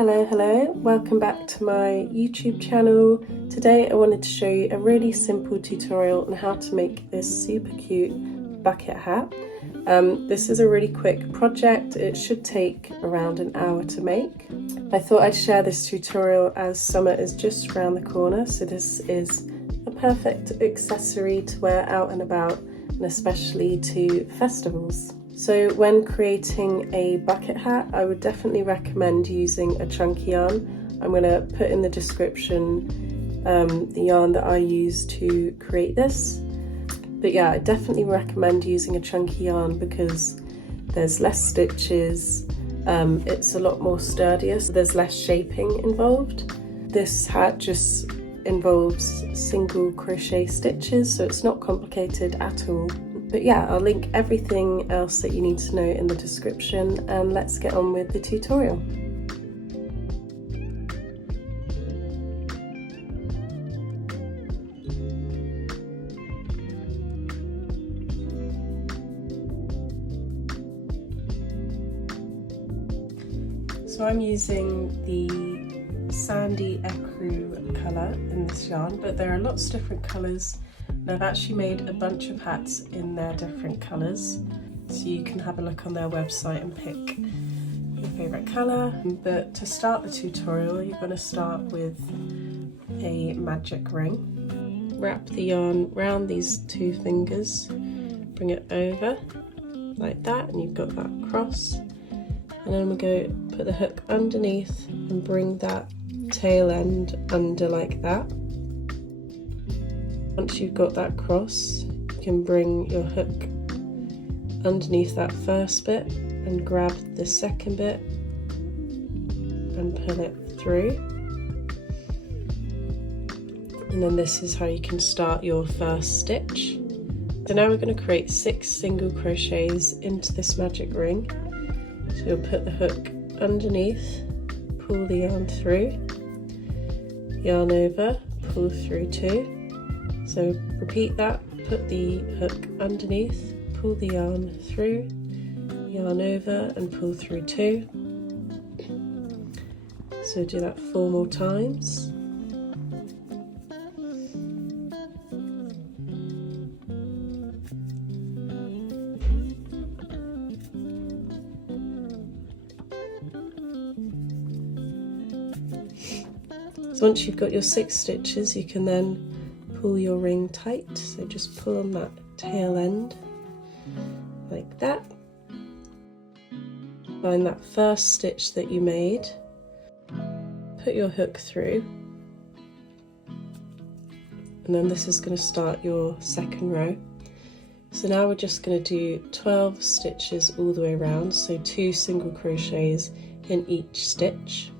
Hello, welcome back to my YouTube channel. Today I wanted to show you a really simple tutorial on how to make this super cute bucket hat. This is a really quick project. It should take around an hour to make. I thought I'd share this tutorial as summer is just around the corner, so this is a perfect accessory to wear out and about, and especially to festivals. So when creating a bucket hat, I would definitely recommend using a chunky yarn. I'm going to put in the description the yarn that I use to create this. But yeah, I definitely recommend using a chunky yarn because there's less stitches, it's a lot more sturdier, so there's less shaping involved. This hat just involves single crochet stitches, so it's not complicated at all. But yeah, I'll link everything else that you need to know in the description, and let's get on with the tutorial. So I'm using the Sandy Ecru colour in this yarn, but there are lots of different colours. And I've actually made a bunch of hats in their different colours, so you can have a look on their website and pick your favourite colour. But to start the tutorial, you're going to start with a magic ring. Wrap the yarn round these two fingers, bring it over like that, and you've got that cross. And then we're going to put the hook underneath and bring that tail end under like that. Once you've got that cross, you can bring your hook underneath that first bit and grab the second bit and pull it through. And then this is how you can start your first stitch. So now we're going to create 6 single crochets into this magic ring. So you'll put the hook underneath, pull the yarn through, yarn over, pull through 2. So repeat that, put the hook underneath, pull the yarn through, yarn over and pull through 2. So do that 4 more times. So once you've got your 6 stitches, you can then pull your ring tight, so just pull on that tail end like that. Find that first stitch that you made, put your hook through, and then this is going to start your second row. So now we're just going to do 12 stitches all the way around, so 2 single crochets in each stitch.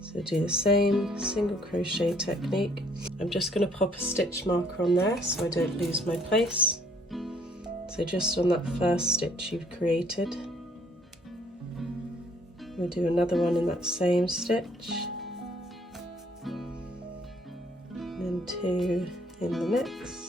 So do the same single crochet technique. I'm just going to pop a stitch marker on there so I don't lose my place. So just on that first stitch you've created, we'll do another one in that same stitch, and then 2 in the next.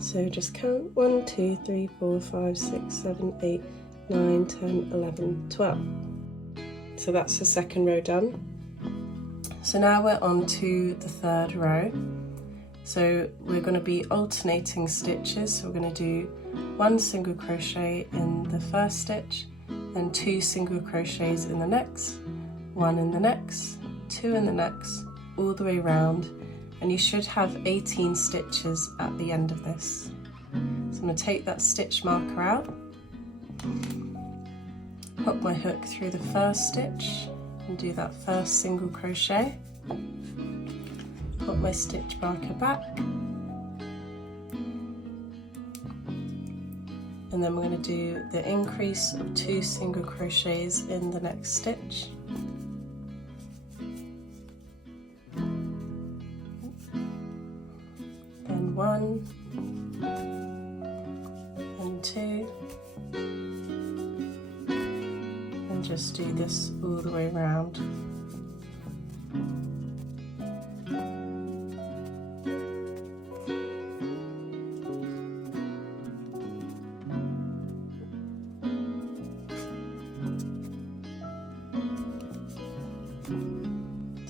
So just count 1, 2, 3, 4, 5, 6, 7, 8, 9, 10, 11, 12. So that's the second row done. So now we're on to the third row. So we're going to be alternating stitches. So we're going to do 1 single crochet in the first stitch, then 2 single crochets in the next, 1 in the next, 2 in the next, all the way around. And you should have 18 stitches at the end of this. So I'm going to take that stitch marker out, pop my hook through the first stitch and do that first single crochet, pop my stitch marker back, and then we're going to do the increase of 2 single crochets in the next stitch. Then 1 and and 2, and just do this all the way around.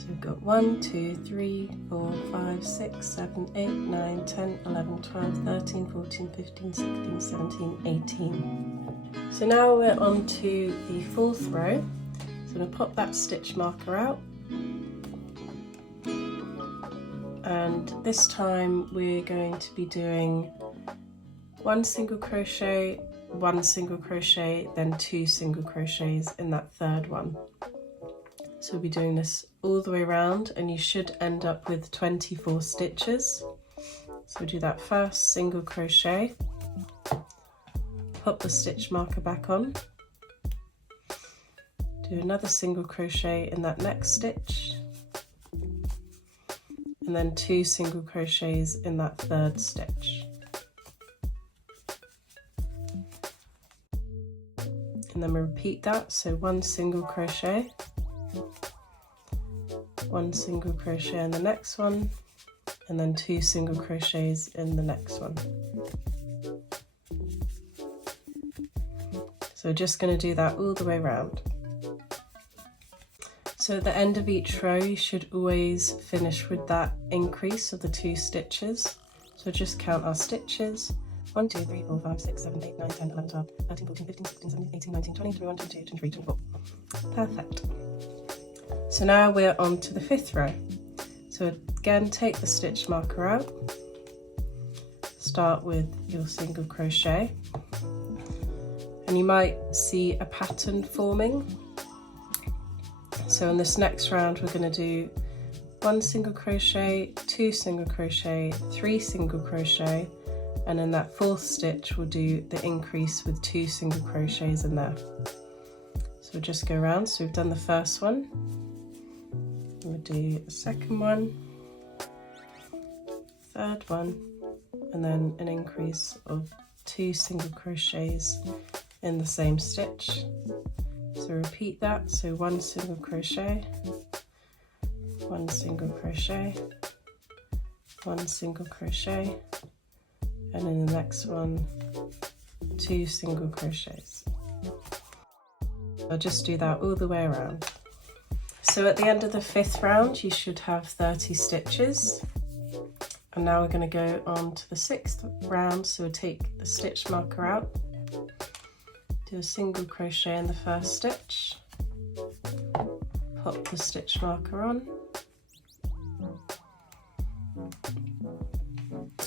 We've got 1, 2, 3, 4, 5, 6, 7, 8, 9, 10, 11, 12, 13, 14, 15, 16, 17, 18. So now we're on to the 4th row. So I'm going to pop that stitch marker out. And this time we're going to be doing 1 single crochet, 1 single crochet, then 2 single crochets in that 3rd one. So we'll be doing this all the way around, and you should end up with 24 stitches. So we'll do that first single crochet, pop the stitch marker back on, do another single crochet in that next stitch, and then 2 single crochets in that 3rd stitch. And then we repeat that, so 1 single crochet, 1 single crochet in the next one, and then 2 single crochets in the next one. So we're just going to do that all the way around. So at the end of each row you should always finish with that increase of the 2 stitches. So just count our stitches. 1, 2, 3, 4, 5, 6, 7, 8, 9, 10, 11, 12, 13, 14, 15, 16, 17, 18, 19, 20, 21, 22, 23, 24. Perfect. So now we're on to the 5th row. So again, take the stitch marker out, start with your single crochet, and you might see a pattern forming. So in this next round we're going to do 1 single crochet, 2 single crochet, 3 single crochet, and in that 4th stitch we'll do the increase with 2 single crochets in there. So we'll just go around. So we've done the first one, we'll do a second one, 3rd one, and then an increase of 2 single crochets in the same stitch. So repeat that, so 1 single crochet, 1 single crochet, 1 single crochet, and in the next one 2 single crochets. I'll just do that all the way around. So at the end of the 5th round you should have 30 stitches, and now we're going to go on to the 6th round. So we'll take the stitch marker out, do a single crochet in the first stitch, pop the stitch marker on,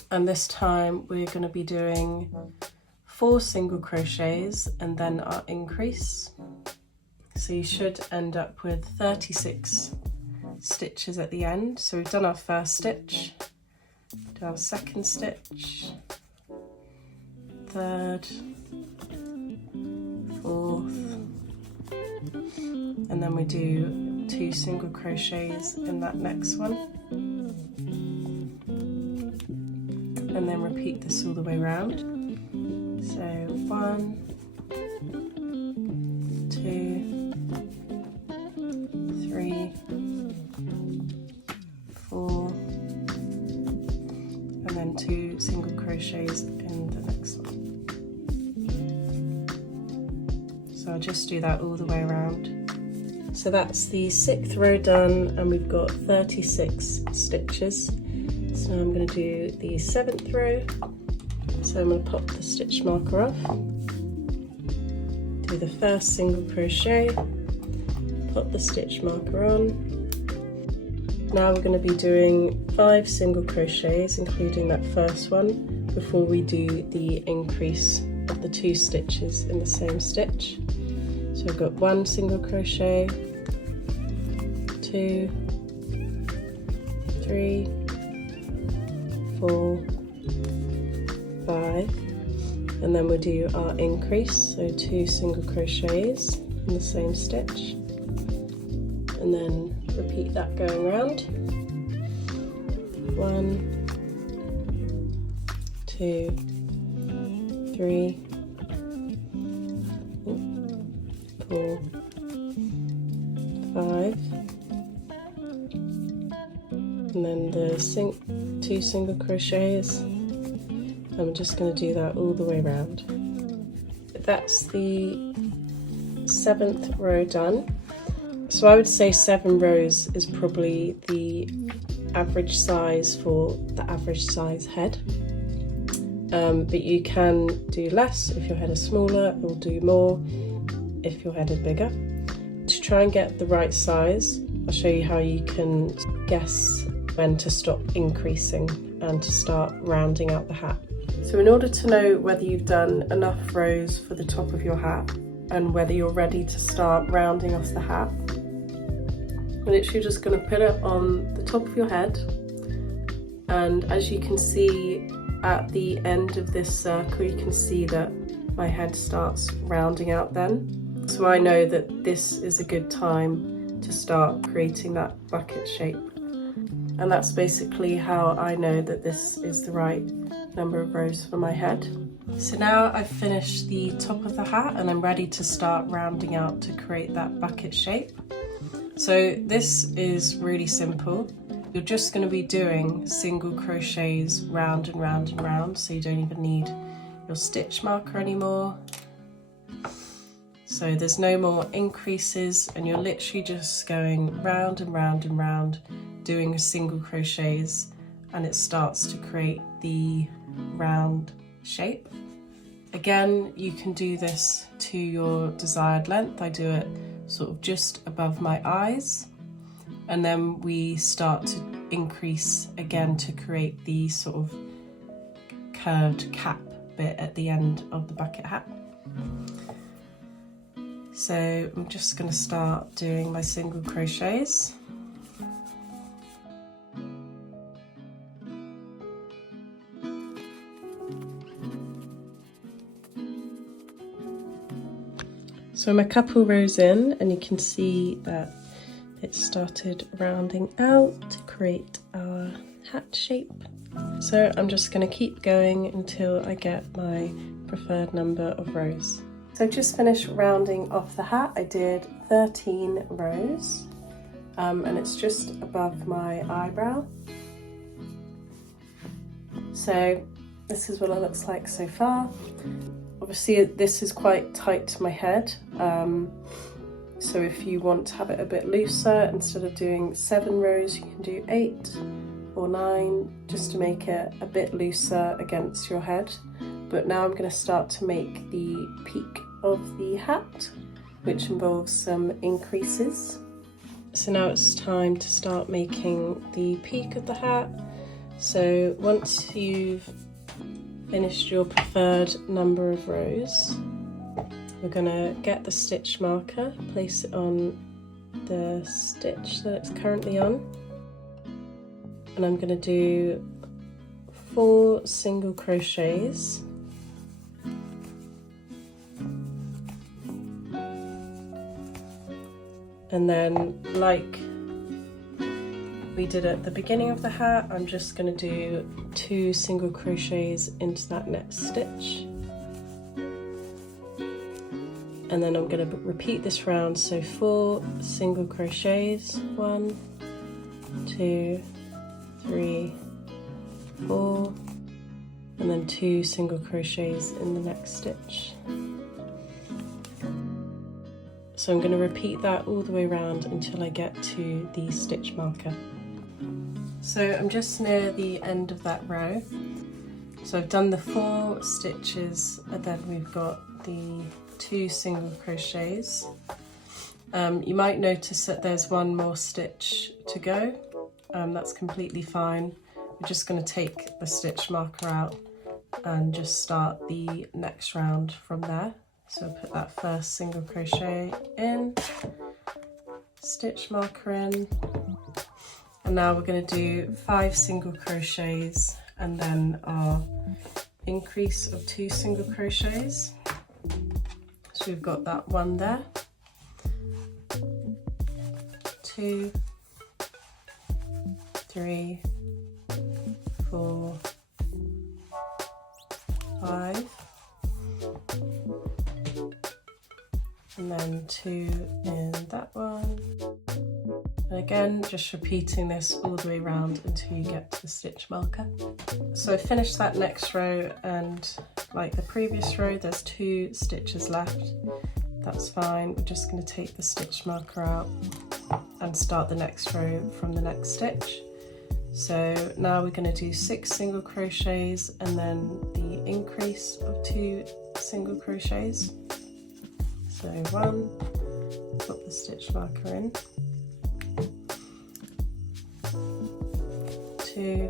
and this time we're going to be doing 4 single crochets and then our increase. So you should end up with 36 stitches at the end. So we've done our first stitch, do our second stitch, 3rd, 4th, and then we do 2 single crochets in that next one, and then repeat this all the way around. So 1, 2, 3, 4, and then 2 single crochets in the next one. So I'll just do that all the way around. So that's the 6th row done, and we've got 36 stitches. So I'm going to do the 7th row. So I'm going to pop the stitch marker off, do the first single crochet, pop the stitch marker on. Now we're going to be doing 5 single crochets, including that first one, before we do the increase of the 2 stitches in the same stitch. So I've got 1 single crochet, 2, 3, 4, 5, and then we'll do our increase, so 2 single crochets in the same stitch, and then repeat that going around. 1, 2, 3, 4, 5, and then the 2 single crochets. I'm just going to do that all the way around. That's the 7th row done. So I would say 7 rows is probably the average size for the average size head. But you can do less if your head is smaller, or do more if your head is bigger. To try and get the right size, I'll show you how you can guess when to stop increasing and to start rounding out the hat. So in order to know whether you've done enough rows for the top of your hat and whether you're ready to start rounding off the hat, you're literally just going to put it on the top of your head, and as you can see at the end of this circle, you can see that my head starts rounding out then. So I know that this is a good time to start creating that bucket shape. And that's basically how I know that this is the right number of rows for my head. So now I've finished the top of the hat and I'm ready to start rounding out to create that bucket shape. So this is really simple. You're just going to be doing single crochets round and round and round, so you don't even need your stitch marker anymore. So there's no more increases, and you're literally just going round and round and round, doing single crochets, and it starts to create the round shape. Again, you can do this to your desired length. I do it sort of just above my eyes, and then we start to increase again to create the sort of curved cap bit at the end of the bucket hat. So I'm just going to start doing my single crochets. So I'm a couple rows in, and you can see that it started rounding out to create our hat shape. So I'm just going to keep going until I get my preferred number of rows. So I've just finished rounding off the hat. I did 13 rows, and it's just above my eyebrow. So this is what it looks like so far. Obviously this is quite tight to my head, so if you want to have it a bit looser, instead of doing 7 rows, you can do 8 or 9, just to make it a bit looser against your head. But now I'm going to start to make the peak of the hat, which involves some increases. So now it's time to start making the peak of the hat. So once you've finished your preferred number of rows, we're going to get the stitch marker, place it on the stitch that it's currently on, and I'm going to do 4 single crochets, and then like we did at the beginning of the hat, I'm just going to do 2 single crochets into that next stitch, and then I'm going to repeat this round, so 4 single crochets, 1, 2, 3, 4, and then 2 single crochets in the next stitch. So I'm going to repeat that all the way around until I get to the stitch marker. So I'm just near the end of that row. So I've done the 4 stitches, and then we've got the 2 single crochets. You might notice that there's 1 more stitch to go. That's completely fine. We're just going to take the stitch marker out and just start the next round from there. So I'll put that first single crochet in, stitch marker in, and now we're going to do 5 single crochets and then our increase of 2 single crochets. So we've got that 1 there, 2, 3, 4, 5, and and then 2 in that one. And again, just repeating this all the way around until you get to the stitch marker. So I finished that next row, and like the previous row, there's 2 stitches left. That's fine. We're just going to take the stitch marker out and start the next row from the next stitch. So now we're going to do 6 single crochets and then the increase of 2 single crochets. So 1, put the stitch marker in, 2,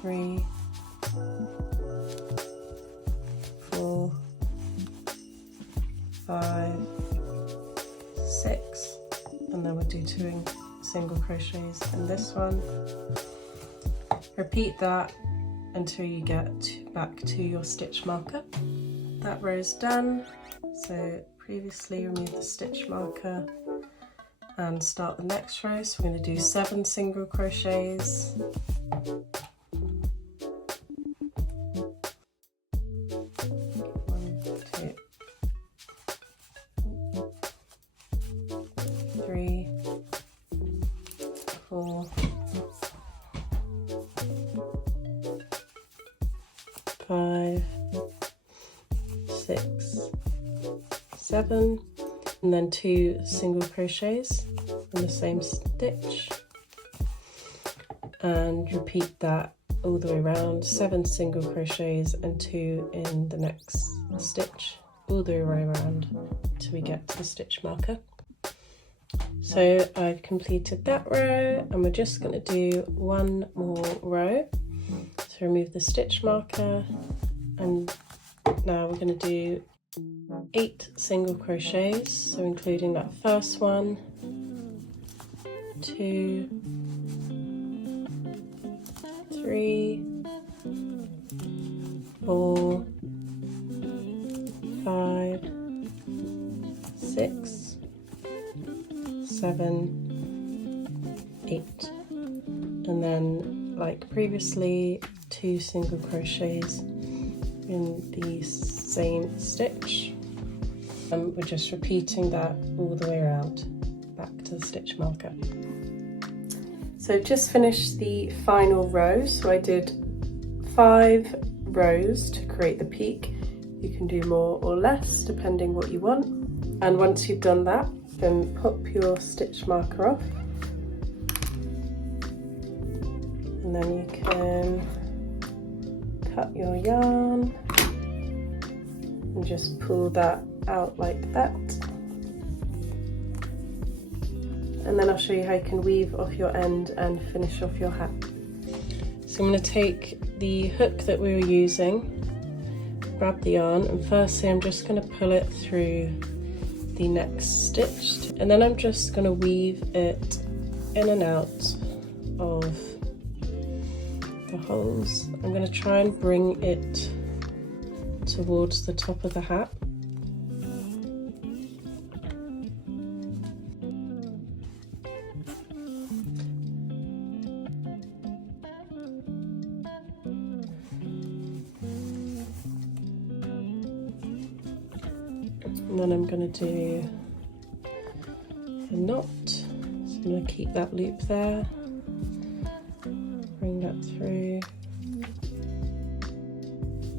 3, 4, 5, 6, and then we'll do 2 single crochets in this one. Repeat that until you get back to your stitch marker. That row is done. So previously remove the stitch marker and start the next row. So we're going to do 7 single crochets. 1, 2, 3, 4, 5, 6, 7, and then 2 single crochets in the same stitch, and repeat that all the way around. 7 single crochets and 2 in the next stitch all the way around till we get to the stitch marker. So I've completed that row, and we're just going to do 1 more row. So remove the stitch marker, and now we're going to do 8 single crochets, so including that first one, 2, 3, 4, 5, 6, 7, 8, and then like previously 2 single crochets in the same stitch, and we're just repeating that all the way around back to the stitch marker. So just finished the final row. So I did 5 rows to create the peak. You can do more or less depending what you want, and once you've done that, then pop your stitch marker off, and then you can cut your yarn and just pull that out like that, and then I'll show you how you can weave off your end and finish off your hat. So I'm going to take the hook that we were using, grab the yarn, and firstly I'm just going to pull it through the next stitch, and then I'm just going to weave it in and out of the holes. I'm going to try and bring it towards the top of the hat. And then I'm going to do a knot, so I'm going to keep that loop there, bring that through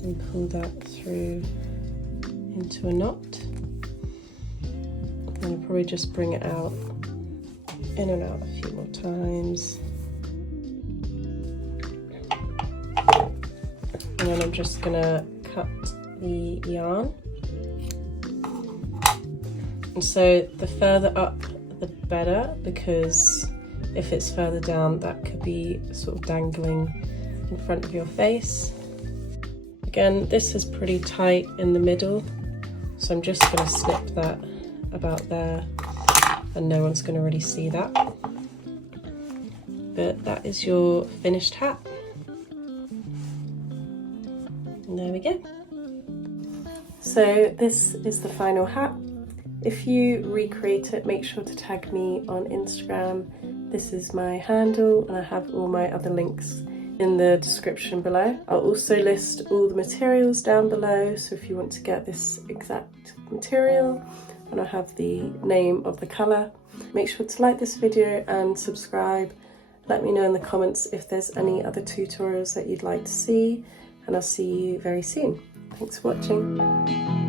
and pull that through into a knot, and I'll probably just bring it out, in and out a few more times, and then I'm just going to cut the yarn. And so the further up the better, because if it's further down that could be sort of dangling in front of your face. Again, this is pretty tight in the middle, so I'm just going to snip that about there, and no one's going to really see that. But that is your finished hat. And there we go. So this is the final hat. If you recreate it, make sure to tag me on Instagram. This is my handle, and I have all my other links in the description below. I'll also list all the materials down below, so if you want to get this exact material, and I'll have the name of the colour. Make sure to like this video and subscribe. Let me know in the comments if there's any other tutorials that you'd like to see, and I'll see you very soon. Thanks for watching.